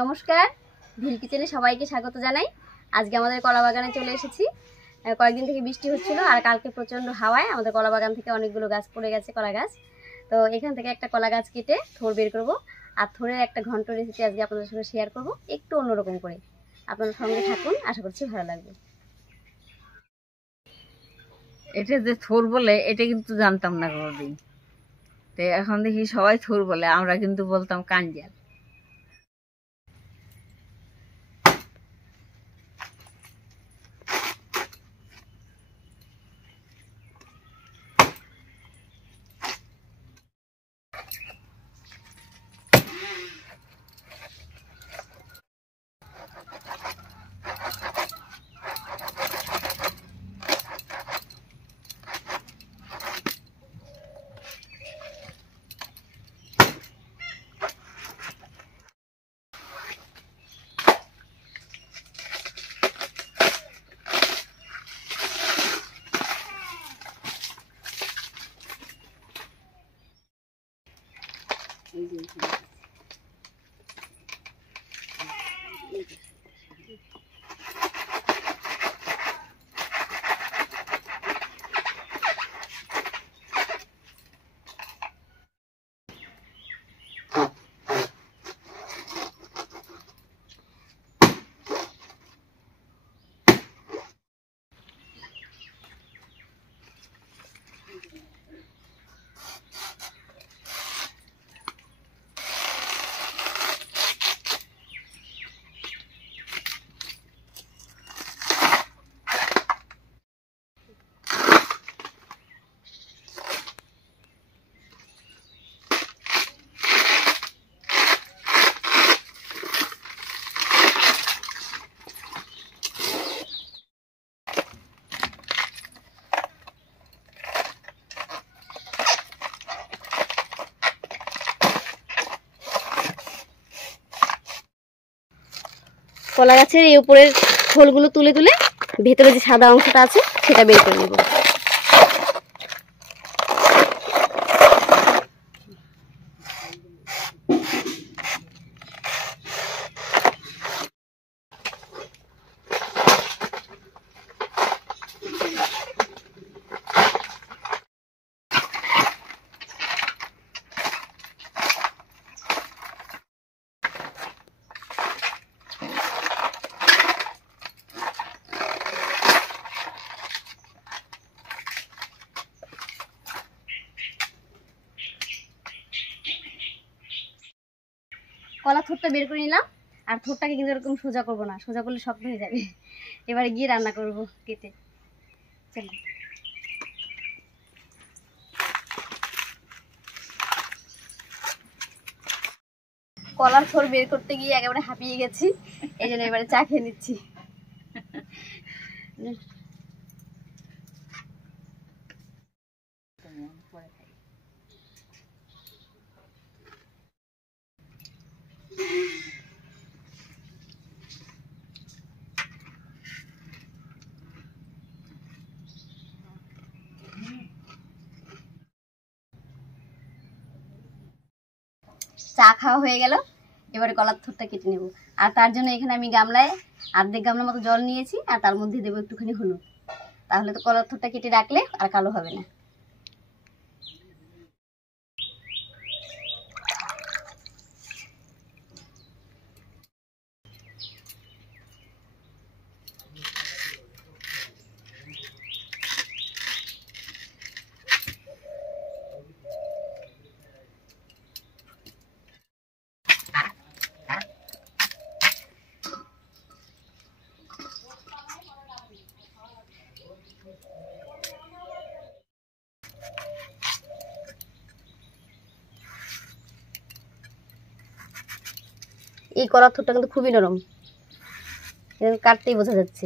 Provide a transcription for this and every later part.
নমস্কার, ভিল কিচেনে সবাইকে স্বাগত জানাই। আজকে আমাদের কলা বাগানে চলে এসেছি। কয়েকদিন থেকে বৃষ্টি হচ্ছিল আর কালকে প্রচণ্ড হাওয়ায় আমাদের কলা বাগান থেকে অনেকগুলো গাছ পড়ে গেছে, কলা গাছ। তো এখান থেকে একটা কলা গাছ কেটে থোড় বের করব, আর থোড়ের একটা ঘন্ট রেসিপি আজকে আপনাদের সঙ্গে শেয়ার করব, একটু অন্যরকম করে। আপনার সঙ্গে থাকুন, আশা করছি ভালো লাগবে। এটা যে থোর বলে এটা কিন্তু জানতাম না কোনোদিন। তো এখন দেখি সবাই থোর বলে, আমরা কিন্তু বলতাম কাঞ্জাল। কলা গাছের এই উপরের খোলগুলো তুলে তুলে ভেতরে যে সাদা অংশটা আছে সেটা বের করে নেব। কলা থোরটা বের করে নিলাম, আর থোরটাকে কিন্তু এরকম সোজা করবো না, সোজা করলে শক্ত হয়ে যাবে। এবারে গিয়ে রান্না করব কেটে। চলো। কলার থোর বের করতে গিয়ে একেবারে হাঁপিয়ে গেছি, এই জন্য এবারে চা খেয়ে নিচ্ছি। চা খাওয়া হয়ে গেল, এবারে কলার থোরটা কেটে নেব। আর তার জন্য এখানে আমি গামলায় অর্ধেক গামলার মতো জল নিয়েছি, আর তার মধ্যে দেবো একটুখানি হলুদ। তাহলে তো কলার থোরটা কেটে রাখলে আর কালো হবে না। এই কলার থোরটা কিন্তু খুবই নরম, কাটতেই বোঝা যাচ্ছে।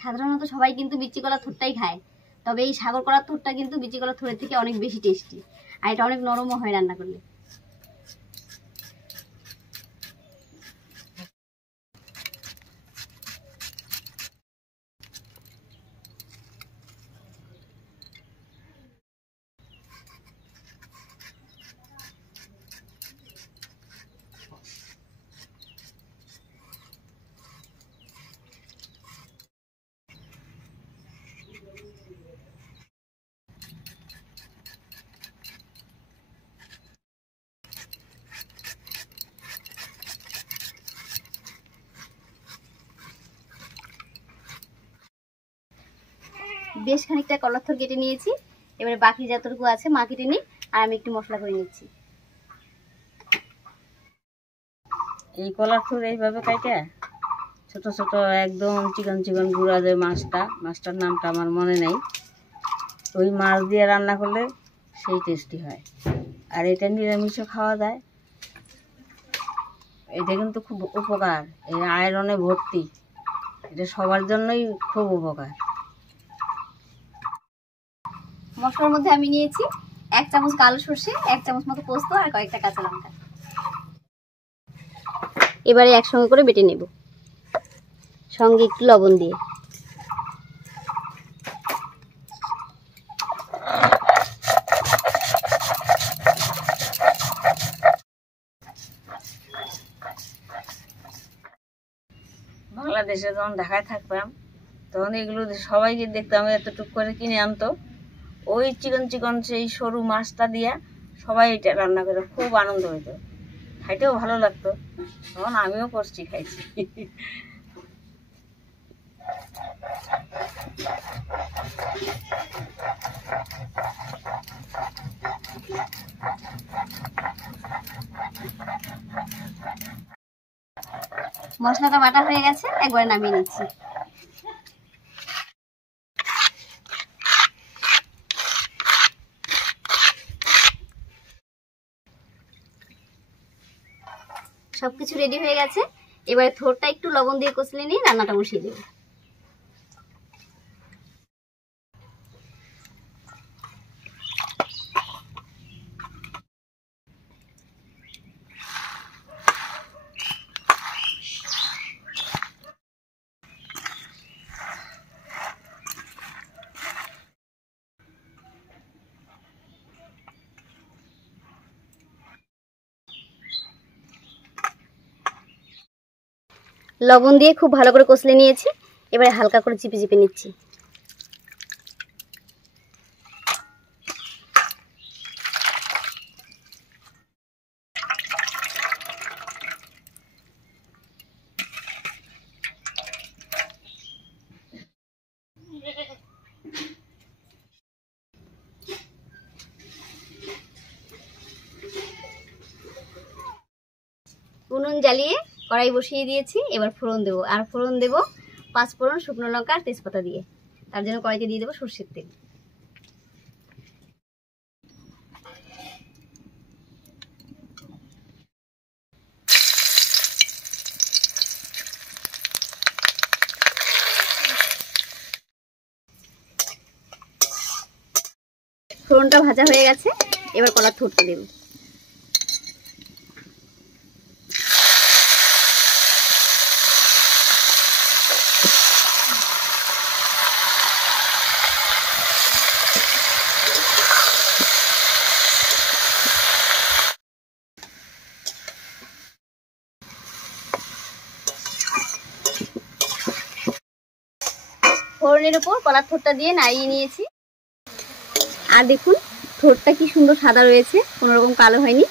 সাধারণত সবাই কিন্তু বিচি কলার থোরটাই খায়, তবে এই সাগর কলার থোরটা কিন্তু বিচি কলার থোরের থেকে অনেক বেশি টেস্টি, আর এটা অনেক নরমও হয় রান্না করলে। বেশ খানিকটা কলার থোড় কেটে নিয়েছি। এবারে বাকি যতটুকু আছে মা কেটে নিই, আর আমি একটু মশলা করে নিচ্ছি। এই কলার থোড় এইভাবে কাটে ছোট ছোট একদম চিকন চিকন গুঁড়া যে মাছটার নামটা আমার মনে নেই, ওই মাছ দিয়ে রান্না করলে সেই টেস্টি হয়। আর এটা নিরামিষও খাওয়া যায়। এটা কিন্তু খুব উপকার, এই আয়রনে ভর্তি, এটা সবার জন্যই খুব উপকার। মশলার মধ্যে আমি নিয়েছি 1 চামচ কালো সর্ষে, 1 চামচ মতো পোস্ত আর কয়েকটা কাঁচা লঙ্কা। এবারে একসঙ্গে করে বেটে নেব, সঙ্গে একটু লবণ দিয়ে। বাংলাদেশে যখন ঢাকায় থাকতাম তখন এগুলো সবাইকে দেখতাম এতটুকু করে কিনে আনতো, ওই চিকন চিকন সেই সরু মাছটা দিয়া সবাই এটা রান্না করে খুব আনন্দ হইতো, খাইতেও ভালো লাগতো। তখন আমিও করছি, খাইছি। মশলাটা বাটা হয়ে গেছে, একবারে নামিয়ে নিচ্ছি। সবকিছু রেডি হয়ে গেছে। এবারে থোড়টা একটু লবণ দিয়ে কষলে নিয়ে রান্নাটা বসিয়ে দেব। লবণ দিয়ে খুব ভালো করে কষলে নিয়েছি। এবারে হালকা করে চিপে চিপে নিচ্ছি। উনুন জ্বালিয়ে কড়াই বসিয়ে দিয়েছি। এবার ফোড়ন দেবো, আর ফোড়ন দেবো 5 ফোড়ন, শুকনো লঙ্কা আর তেজপাতা দিয়ে। তার জন্য কড়াইতে দিয়ে দেবো সরষের তেল। ফোড়নটা ভাজা হয়ে গেছে, এবার কলার থোড়টা দেবো। ফোড়নের উপর কলার থোড়টা দিয়ে নাড়িয়ে নিয়েছি। আর দেখুন থোড়টা কি সুন্দর সাদা রয়েছে, কোনো রকম কালো হয়নি।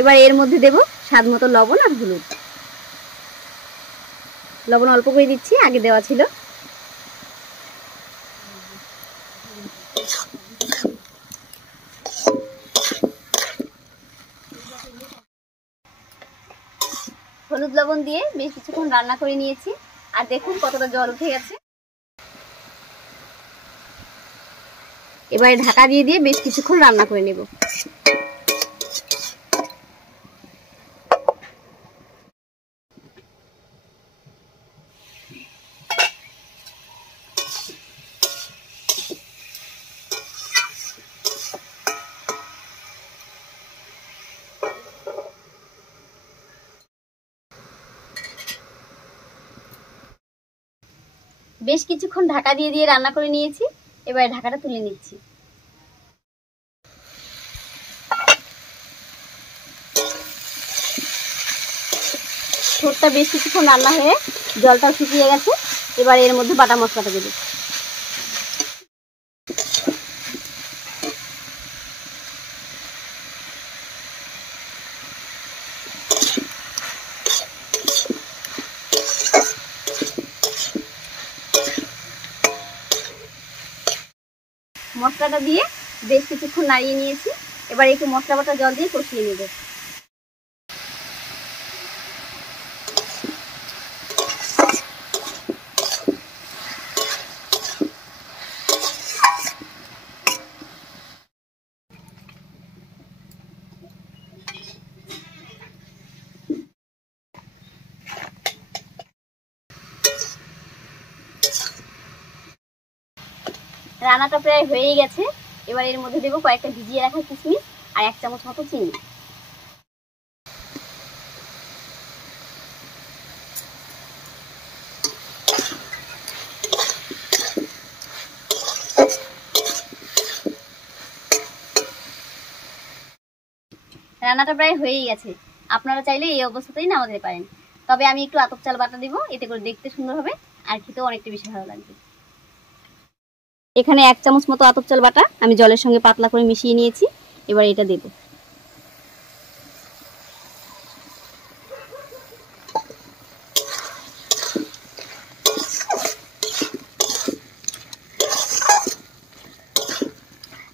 এবার এর মধ্যে দেব স্বাদ মতো লবণ আর হলুদ। লবণ অল্প করে দিচ্ছি, আগে দেওয়া ছিল। হলুদ লবণ দিয়ে বেশ কিছুক্ষণ রান্না করে নিয়েছি। আর দেখুন কতটা জল উঠে গেছে। এবারে ঢাকা দিয়ে দিয়ে বেশ কিছুক্ষণ রান্না করে নেব। বেশ কিছুক্ষণ ঢাকা দিয়ে দিয়ে রান্না করে নিয়েছি। এবারে ঢাকাটা তুলে নিচ্ছি। থোড়টা বেশ কিছুক্ষণ রান্না হয়ে জলটা শুকিয়ে গেছে। এবার এর মধ্যে বাটা মশলাটা দেব। মশলাটা দিয়ে বেশ কিছুক্ষণ নাড়িয়ে নিয়েছি। এবার একটু মশলা বাটা জল দিয়ে কষিয়ে নেব। রান্নাটা প্রায় হয়েই গেছে। এবার এর মধ্যে দেবো কয়েকটা ভিজিয়ে রাখা কিশমিশ আর 1 চামচ মতো চিনি। রান্নাটা প্রায় হয়েই গেছে। আপনারা চাইলে এই অবস্থাতেই নামাতে দিতে পারেন, তবে আমি একটু আতপ চাল বাটা দিব, এতে করে দেখতে সুন্দর হবে আর খেতেও অনেকটা বেশি ভালো লাগবে। এখানে 1 চামচ মতো আতপ চাল বাটা আমি জলের সঙ্গে পাতলা করে মিশিয়ে নিয়েছি। এবার এটা দেব।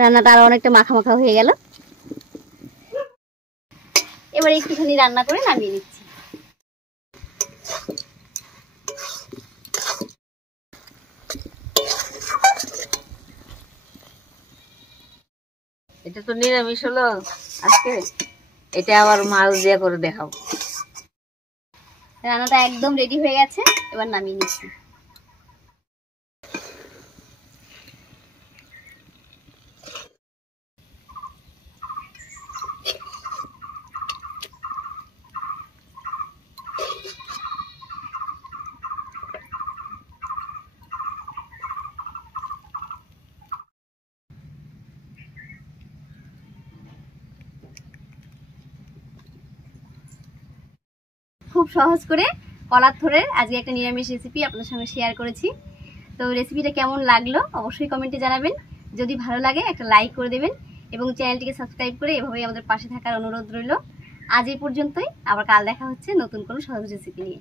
রান্নাটা আরো অনেকটা মাখা মাখা হয়ে গেল। এবার একটুখানি রান্না করে নামিয়ে নিচ্ছি। এটা তো নিরামিষ হলো আজকে, এটা আবার মাছ দিয়ে করে দেখাবো। রান্নাটা একদম রেডি হয়ে গেছে, এবার নামিয়ে নিচ্ছি। খুব সহজ করে কলার থোড়ের আজকে একটা নিরামিষ রেসিপি আপনাদের সঙ্গে শেয়ার করেছি। তো রেসিপিটা কেমন লাগলো অবশ্যই কমেন্টে জানাবেন। যদি ভালো লাগে একটা লাইক করে দেবেন এবং চ্যানেলটিকে সাবস্ক্রাইব করে এভাবেই আমাদের পাশে থাকার অনুরোধ রইল। আজ এই পর্যন্তই, আবার কাল দেখা হচ্ছে নতুন কোনো সহজ রেসিপি নিয়ে।